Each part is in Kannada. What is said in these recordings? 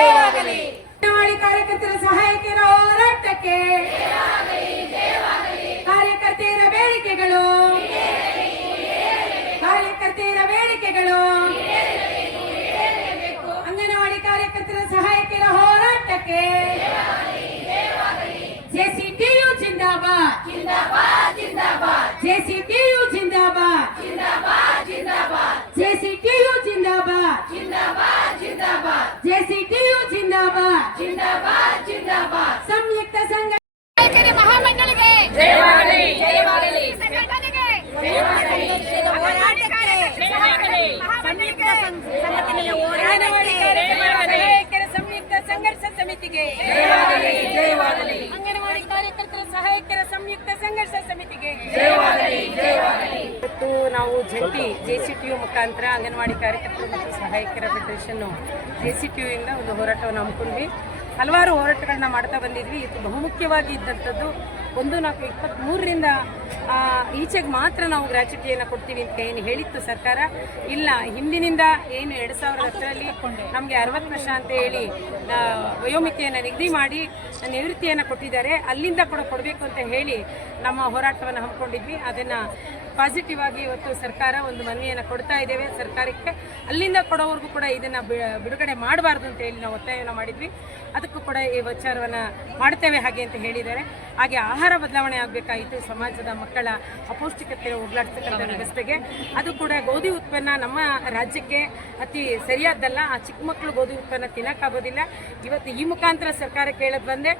ಅಂಗನವಾಡಿ ಕಾರ್ಯಕರ್ತರ ಸಹಾಯಕರ ಹೋರಾಟಕ್ಕೆ ಕಾರ್ಯಕರ್ತೆಯರ ಬೇಡಿಕೆಗಳು ಅಂಗನವಾಡಿ ಕಾರ್ಯಕರ್ತರ ಸಹಾಯಕರ ಹೋರಾಟಕ್ಕೆ ಜೆಸಿಟಿಯು ಜಿಂದಾಬಾದ್, ಜೆಸಿಟಿಯು ಜಿಂದಾಬಾದ್, ಜೆಸಿಟಿಯು ಜಿಂದಾಬಾದ್, ಜೆಸಿಟಿಯು ಜಿಂದಾಬಾದ್, ಸಂಯುಕ್ತ ಸಂಘ ಮಹಾಮಂಡಳಿಗೆ ಜಯವಾಗಲಿ, ಜಯವಾಗಲಿ, ಸಂಘಟನೆಗೆ ಜಯವಾಗಲಿ, ಸಂಯುಕ್ತ ಸಂಘರ್ಷ ಸಮಿತಿಗೆ ಜಯವಾಗಲಿ, ಅಂಗನವಾಡಿ ಕಾರ್ಯಕರ್ತರ ಸಹಾಯಕರ ಸಂಯುಕ್ತ ಸಂಘರ್ಷ ಸಮಿತಿಗೆ ಇವತ್ತು ನಾವು ಜಂಟಿ ಜೆಸಿಟಿಯು ಮುಖಾಂತರ ಅಂಗನವಾಡಿ ಕಾರ್ಯಕರ್ತರು ಮತ್ತು ಸಹಾಯಕರ ಫೆಡರೇಷನ್ ಜೆಸಿಟಿಯು ಇಂದ ಒಂದು ಹೋರಾಟವನ್ನು ಹಮ್ಮಿಕೊಂಡ್ವಿ. ಹಲವಾರು ಹೋರಾಟಗಳನ್ನ ಮಾಡ್ತಾ ಬಂದಿದ್ವಿ. ಇದು ಬಹುಮುಖ್ಯವಾಗಿ ಇದ್ದಂಥದ್ದು 1-4-23ರಿಂದ ಈಚೆಗೆ ಮಾತ್ರ ನಾವು ಗ್ರ್ಯಾಚ್ಯುಟಿಯನ್ನು ಕೊಡ್ತೀವಿ ಅಂತ ಏನು ಹೇಳಿತ್ತು ಸರ್ಕಾರ. ಇಲ್ಲ, ಹಿಂದಿನಿಂದ ಏನು 2010ರಲ್ಲಿ ನಮಗೆ 60 ವರ್ಷ ಅಂತ ಹೇಳಿ ವಯೋಮಿತಿಯನ್ನು ನಿಗದಿ ಮಾಡಿ ನಿವೃತ್ತಿಯನ್ನು ಕೊಟ್ಟಿದ್ದಾರೆ. ಅಲ್ಲಿಂದ ಕೂಡ ಕೊಡಬೇಕು ಅಂತ ಹೇಳಿ ನಮ್ಮ ಹೋರಾಟವನ್ನು ಹಮ್ಮಿಕೊಂಡಿದ್ವಿ. ಅದನ್ನು ಪಾಸಿಟಿವ್ ಆಗಿ ಇವತ್ತು ಸರ್ಕಾರ ಒಂದು ಮನವಿಯನ್ನು ಕೊಡ್ತಾ ಇದ್ದೇವೆ ಸರ್ಕಾರಕ್ಕೆ. ಅಲ್ಲಿಂದ ಕೊಡೋವರೆಗೂ ಕೂಡ ಇದನ್ನು ಬಿಡುಗಡೆ ಮಾಡಬಾರ್ದು ಅಂತ ಹೇಳಿ ನಾವು ಒತ್ತಾಯವನ್ನು ಮಾಡಿದ್ವಿ. ಅದಕ್ಕೂ ಕೂಡ ಈ ವಿಚಾರವನ್ನು ಮಾಡ್ತೇವೆ ಹಾಗೆ ಅಂತ ಹೇಳಿದ್ದಾರೆ. ಹಾಗೆ ಆಹಾರ ಬದಲಾವಣೆ ಆಗಬೇಕಾಯಿತು ಸಮಾಜದ ಮಕ್ಕಳ ಅಪೌಷ್ಟಿಕತೆ ಹೋಗ್ಲಾಡ್ತಕ್ಕಂಥ ವ್ಯವಸ್ಥೆಗೆ. ಅದು ಕೂಡ ಗೋಧಿ ಉತ್ಪನ್ನ ನಮ್ಮ ರಾಜ್ಯಕ್ಕೆ ಅತಿ ಸರಿಯಾದ್ದಲ್ಲ. ಆ ಚಿಕ್ಕ ಮಕ್ಕಳು ಗೋಧಿ ಉತ್ಪನ್ನ ತಿನ್ನೋಕ್ಕಾಗೋದಿಲ್ಲ. ಇವತ್ತು ಈ ಮುಖಾಂತರ ಸರ್ಕಾರ ಕೇಳೋದು ಬಂದೆ,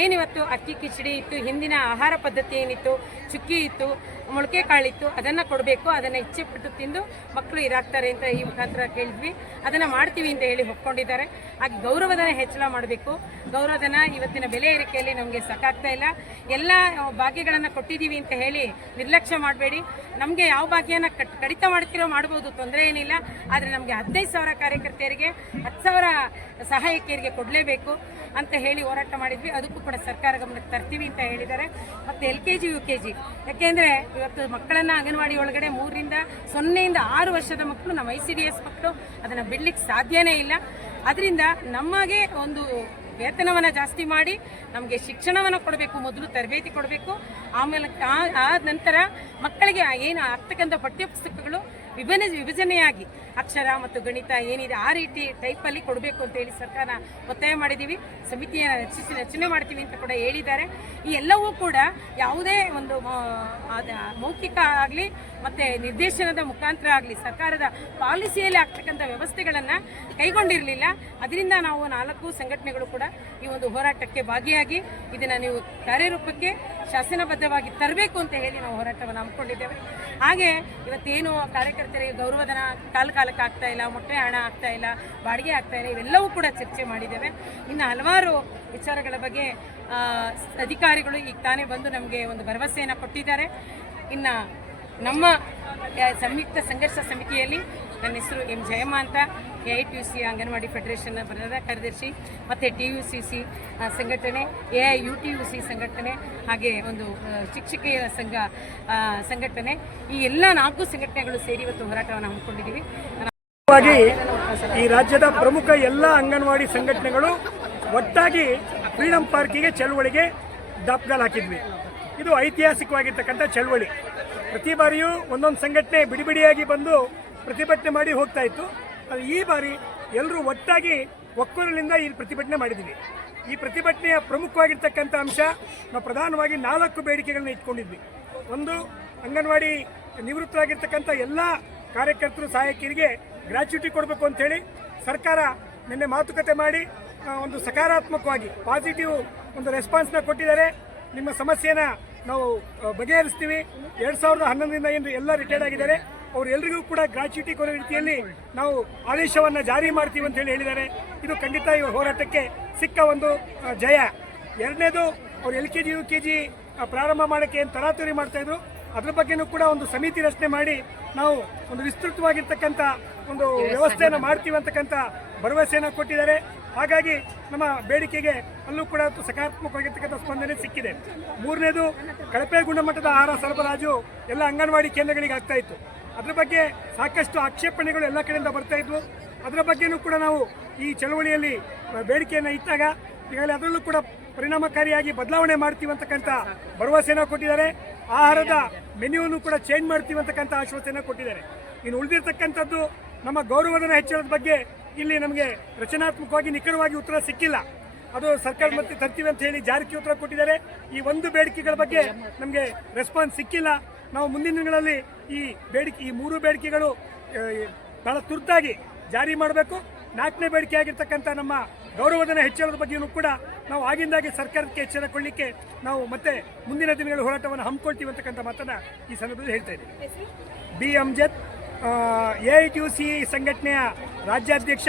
ಏನಿವತ್ತು ಅಕ್ಕಿ ಕಿಚಡಿ ಇತ್ತು, ಹಿಂದಿನ ಆಹಾರ ಪದ್ಧತಿ ಏನಿತ್ತು, ಚುಕ್ಕಿ ಇತ್ತು, ಮೊಳಕೆ ಕಾಳಿತ್ತು, ಅದನ್ನು ಕೊಡಬೇಕು. ಅದನ್ನು ಇಚ್ಛೆ ಪಟ್ಟು ತಿಂದು ಮಕ್ಕಳು ಇದಾಗ್ತಾರೆ ಅಂತ ಈ ಮುಖಾಂತರ ಕೇಳಿದ್ವಿ. ಅದನ್ನು ಮಾಡ್ತೀವಿ ಅಂತ ಹೇಳಿ ಒಪ್ಕೊಂಡಿದ್ದಾರೆ. ಹಾಗೆ ಗೌರವಧನ ಹೆಚ್ಚಳ ಮಾಡಬೇಕು. ಗೌರವಧನ ಇವತ್ತಿನ ಬೆಲೆ ಏರಿಕೆಯಲ್ಲಿ ನಮಗೆ ಸಾಕಾಗ್ತಾ ಇಲ್ಲ. ಎಲ್ಲ ಭಾಗ್ಯಗಳನ್ನು ಕೊಟ್ಟಿದ್ದೀವಿ ಅಂತ ಹೇಳಿ ನಿರ್ಲಕ್ಷ್ಯ ಮಾಡಬೇಡಿ. ನಮಗೆ ಯಾವ ಭಾಗ್ಯನ ಕಡಿತ ಮಾಡ್ತಿರೋ ಮಾಡ್ಬೋದು, ತೊಂದರೆ ಏನಿಲ್ಲ. ಆದರೆ ನಮಗೆ 15,000 ಕಾರ್ಯಕರ್ತೆಯರಿಗೆ 10,000 ಸಹಾಯಕಿಯರಿಗೆ ಕೊಡಲೇಬೇಕು ಅಂತ ಹೇಳಿ ಹೋರಾಟ ಮಾಡಿದ್ವಿ. ಅದಕ್ಕೂ ಕೂಡ ಸರ್ಕಾರ ಗಮನಕ್ಕೆ ತರ್ತೀವಿ ಅಂತ ಹೇಳಿದ್ದಾರೆ. ಮತ್ತು LKG UKG, ಯಾಕೆಂದರೆ ಇವತ್ತು ಮಕ್ಕಳನ್ನು ಅಂಗನವಾಡಿ ಒಳಗಡೆ 0 ರಿಂದ 6 ವರ್ಷದ ಮಕ್ಕಳು ನಮ್ಮ ICDS ಮಕ್ಕಳು ಅದನ್ನು ಬಿಡಲಿಕ್ಕೆ ಸಾಧ್ಯನೇ ಇಲ್ಲ. ಅದರಿಂದ ನಮಗೆ ಒಂದು ವೇತನವನ್ನು ಜಾಸ್ತಿ ಮಾಡಿ ನಮಗೆ ಶಿಕ್ಷಣವನ್ನು ಕೊಡಬೇಕು. ಮೊದಲು ತರಬೇತಿ ಕೊಡಬೇಕು. ಆಮೇಲೆ ಆ ನಂತರ ಮಕ್ಕಳಿಗೆ ಏನು ಆಗ್ತಕ್ಕಂಥ ಪಠ್ಯಪುಸ್ತಕಗಳು ವಿಭಜನೆಯಾಗಿ ಅಕ್ಷರ ಮತ್ತು ಗಣಿತ ಏನಿದೆ ಆ ರೀತಿ ಟೈಪಲ್ಲಿ ಕೊಡಬೇಕು ಅಂತೇಳಿ ಸರ್ಕಾರ ಒತ್ತಾಯ ಮಾಡಿದ್ದೀವಿ. ಸಮಿತಿಯನ್ನು ರಚನೆ ಮಾಡ್ತೀವಿ ಅಂತ ಕೂಡ ಹೇಳಿದ್ದಾರೆ. ಈ ಎಲ್ಲವೂ ಕೂಡ ಯಾವುದೇ ಒಂದು ಮೌಖಿಕ ಆಗಲಿ ಮತ್ತು ನಿರ್ದೇಶನದ ಮುಖಾಂತರ ಆಗಲಿ ಸರ್ಕಾರದ ಪಾಲಿಸಿಯಲ್ಲಿ ಆಗ್ತಕ್ಕಂಥ ವ್ಯವಸ್ಥೆಗಳನ್ನು ಕೈಗೊಂಡಿರಲಿಲ್ಲ. ಅದರಿಂದ ನಾವು 4 ಸಂಘಟನೆಗಳು ಕೂಡ ಈ ಒಂದು ಹೋರಾಟಕ್ಕೆ ಭಾಗಿಯಾಗಿ ಇದನ್ನು ನೀವು ಕಾರ್ಯರೂಪಕ್ಕೆ ಶಾಸನಬದ್ಧವಾಗಿ ತರಬೇಕು ಅಂತ ಹೇಳಿ ನಾವು ಹೋರಾಟವನ್ನು ಹಮ್ಮಿಕೊಂಡಿದ್ದೇವೆ. ಹಾಗೆ ಇವತ್ತೇನು ಕಾರ್ಯಕರ್ತರಿಗೆ ಗೌರವಧನ ಕಾಲಕ್ಕೆ ಆಗ್ತಾ ಇಲ್ಲ, ಮೊಟ್ಟೆ ಹಣ ಆಗ್ತಾ ಇಲ್ಲ, ಬಾಡಿಗೆ ಆಗ್ತಾ ಇಲ್ಲ, ಇವೆಲ್ಲವೂ ಕೂಡ ಚರ್ಚೆ ಮಾಡಿದ್ದೇವೆ. ಇನ್ನು ಹಲವಾರು ವಿಚಾರಗಳ ಬಗ್ಗೆ ಅಧಿಕಾರಿಗಳು ಈಗ ತಾನೇ ಬಂದು ನಮಗೆ ಒಂದು ಭರವಸೆಯನ್ನು ಕೊಟ್ಟಿದ್ದಾರೆ. ಇನ್ನು ನಮ್ಮ ಸಂಯುಕ್ತ ಸಂಘರ್ಷ ಸಮಿತಿಯಲ್ಲಿ ನನ್ನ ಹೆಸರು ಎಂ ಜಯಮ್ಮ ಅಂತ, AITUC ಅಂಗನವಾಡಿ ಫೆಡರೇಷನ್ನ ಪ್ರಧಾನ ಕಾರ್ಯದರ್ಶಿ, ಮತ್ತು TUCC ಸಂಘಟನೆ, AIUTUC ಸಂಘಟನೆ, ಹಾಗೆ ಒಂದು ಶಿಕ್ಷಕಿಯರ ಸಂಘಟನೆ, ಈ ಎಲ್ಲ 4 ಸಂಘಟನೆಗಳು ಸೇರಿ ಇವತ್ತು ಹೋರಾಟವನ್ನು ಹಮ್ಮಿಕೊಂಡಿದ್ದೀವಿ. ಈ ರಾಜ್ಯದ ಪ್ರಮುಖ ಎಲ್ಲ ಅಂಗನವಾಡಿ ಸಂಘಟನೆಗಳು ಒಟ್ಟಾಗಿ ಫ್ರೀಡಂ ಪಾರ್ಕಿಗೆ ಚಳವಳಿಗೆ ದಾಪುಗಾಲು ಹಾಕಿದ್ವಿ. ಇದು ಐತಿಹಾಸಿಕವಾಗಿರ್ತಕ್ಕಂಥ ಚಳವಳಿ. ಪ್ರತಿ ಬಾರಿಯೂ ಒಂದೊಂದು ಸಂಘಟನೆ ಬಿಡಿಯಾಗಿ ಬಂದು ಪ್ರತಿಭಟನೆ ಮಾಡಿ ಹೋಗ್ತಾ ಇತ್ತು. ಅದು ಈ ಬಾರಿ ಎಲ್ಲರೂ ಒಟ್ಟಾಗಿ ಒಕ್ಕೊರಲಿಂದ ಈ ಪ್ರತಿಭಟನೆ ಮಾಡಿದ್ದೀವಿ. ಈ ಪ್ರತಿಭಟನೆಯ ಪ್ರಮುಖವಾಗಿರ್ತಕ್ಕಂಥ ಅಂಶ, ನಾವು ಪ್ರಧಾನವಾಗಿ 4 ಬೇಡಿಕೆಗಳನ್ನ ಇಟ್ಕೊಂಡಿದ್ವಿ. ಒಂದು, ಅಂಗನವಾಡಿ ನಿವೃತ್ತರಾಗಿರ್ತಕ್ಕಂಥ ಎಲ್ಲ ಕಾರ್ಯಕರ್ತರು ಸಹಾಯಕಿಯರಿಗೆ ಗ್ರ್ಯಾಚ್ಯುಟಿ ಕೊಡಬೇಕು ಅಂಥೇಳಿ ಸರ್ಕಾರ ನಿನ್ನೆ ಮಾತುಕತೆ ಮಾಡಿ ಒಂದು ಸಕಾರಾತ್ಮಕವಾಗಿ ಪಾಸಿಟಿವ್ ಒಂದು ರೆಸ್ಪಾನ್ಸ್ನ ಕೊಟ್ಟಿದ್ದಾರೆ. ನಿಮ್ಮ ಸಮಸ್ಯೆನ ನಾವು ಬಗೆಹರಿಸ್ತೀವಿ. 2011ರಿಂದ ಏನು ಎಲ್ಲ ರಿಟೈರ್ಡ್ ಆಗಿದ್ದಾರೆ ಅವರೆಲ್ಲರಿಗೂ ಕೂಡ ಗ್ರ್ಯಾಚ್ಯುಟಿ ಕೊಡೋ ರೀತಿಯಲ್ಲಿ ನಾವು ಆದೇಶವನ್ನು ಜಾರಿ ಮಾಡ್ತೀವಿ ಅಂತ ಹೇಳಿದ್ದಾರೆ. ಇದು ಖಂಡಿತ ಈ ಹೋರಾಟಕ್ಕೆ ಸಿಕ್ಕ ಒಂದು ಜಯ. ಎರಡನೇದು, ಅವರು LKG UKG ಪ್ರಾರಂಭ ಮಾಡೋಕ್ಕೆ ಏನು ತರಾತುರಿ ಮಾಡ್ತಾಯಿದ್ರು, ಅದ್ರ ಬಗ್ಗೆನೂ ಕೂಡ ಒಂದು ಸಮಿತಿ ರಚನೆ ಮಾಡಿ ನಾವು ಒಂದು ವಿಸ್ತೃತವಾಗಿರ್ತಕ್ಕಂಥ ಒಂದು ವ್ಯವಸ್ಥೆಯನ್ನು ಮಾಡ್ತೀವಿ ಅಂತಕ್ಕಂಥ ಭರವಸೆಯನ್ನು ಕೊಟ್ಟಿದ್ದಾರೆ. ಹಾಗಾಗಿ ನಮ್ಮ ಬೇಡಿಕೆಗೆ ಅಲ್ಲೂ ಕೂಡ ಸಕಾರಾತ್ಮಕವಾಗಿರ್ತಕ್ಕಂಥ ಸ್ಪಂದನೆ ಸಿಕ್ಕಿದೆ. ಮೂರನೇದು, ಕಳಪೆ ಗುಣಮಟ್ಟದ ಆಹಾರ ಸರಬರಾಜು ಎಲ್ಲ ಅಂಗನವಾಡಿ ಕೇಂದ್ರಗಳಿಗೆ ಆಗ್ತಾ ಇತ್ತು. ಅದ್ರ ಬಗ್ಗೆ ಸಾಕಷ್ಟು ಆಕ್ಷೇಪಣೆಗಳು ಎಲ್ಲ ಕಡೆಯಿಂದ ಬರ್ತಾ ಇದ್ವು. ಅದರ ಬಗ್ಗೆನೂ ಕೂಡ ನಾವು ಈ ಚಳವಳಿಯಲ್ಲಿ ಬೇಡಿಕೆಯನ್ನು ಇಟ್ಟಾಗ ಈಗಾಗಲೇ ಅದರಲ್ಲೂ ಕೂಡ ಪರಿಣಾಮಕಾರಿಯಾಗಿ ಬದಲಾವಣೆ ಮಾಡ್ತೀವಿ ಅಂತಕ್ಕಂಥ ಭರವಸೆನ ಕೊಟ್ಟಿದ್ದಾರೆ. ಆಹಾರದ ಮೆನ್ಯೂವನ್ನು ಕೂಡ ಚೇಂಜ್ ಮಾಡ್ತೀವಿ ಅಂತಕ್ಕಂಥ ಆಶ್ವಾಸನೆ ಕೊಟ್ಟಿದ್ದಾರೆ. ಇನ್ನು ಉಳಿದಿರ್ತಕ್ಕಂಥದ್ದು ನಮ್ಮ ಗೌರವಧನ ಹೆಚ್ಚಳದ ಬಗ್ಗೆ ಇಲ್ಲಿ ನಮಗೆ ರಚನಾತ್ಮಕವಾಗಿ ನಿಖರವಾಗಿ ಉತ್ತರ ಸಿಕ್ಕಿಲ್ಲ. ಅದು ಸರ್ಕಾರ ಮತ್ತೆ ತರ್ತೀವಿ ಅಂತ ಹೇಳಿ ಜಾರಿಗೆ ಉತ್ತರ ಕೊಟ್ಟಿದ್ದಾರೆ. ಈ ಒಂದು ಬೇಡಿಕೆಗಳ ಬಗ್ಗೆ ನಮಗೆ ರೆಸ್ಪಾನ್ಸ್ ಸಿಕ್ಕಿಲ್ಲ. ನಾವು ಮುಂದಿನ ದಿನಗಳಲ್ಲಿ ಈ ಮೂರು ಬೇಡಿಕೆಗಳು ಬಹಳ ತುರ್ತಾಗಿ ಜಾರಿ ಮಾಡಬೇಕು. 4ನೇ ಬೇಡಿಕೆ ಆಗಿರ್ತಕ್ಕಂಥ ನಮ್ಮ ಗೌರವಧನ ಹೆಚ್ಚಳದ ಬಗ್ಗೆಯೂ ಕೂಡ ನಾವು ಆಗಿಂದಾಗಿ ಸರ್ಕಾರಕ್ಕೆ ಎಚ್ಚರ ಕೊಡಲಿಕ್ಕೆ ನಾವು ಮತ್ತೆ ಮುಂದಿನ ದಿನಗಳ ಹೋರಾಟವನ್ನು ಹಮ್ಮಿಕೊಳ್ತೀವಿ ಅಂತಕ್ಕಂಥ ಮಾತನ್ನ ಈ ಸಂದರ್ಭದಲ್ಲಿ ಹೇಳ್ತಾ ಇದ್ದೀವಿ. ಬಿ ಅಮ್ಜದ್, AITUC ಸಂಘಟನೆಯ ರಾಜ್ಯಾಧ್ಯಕ್ಷ.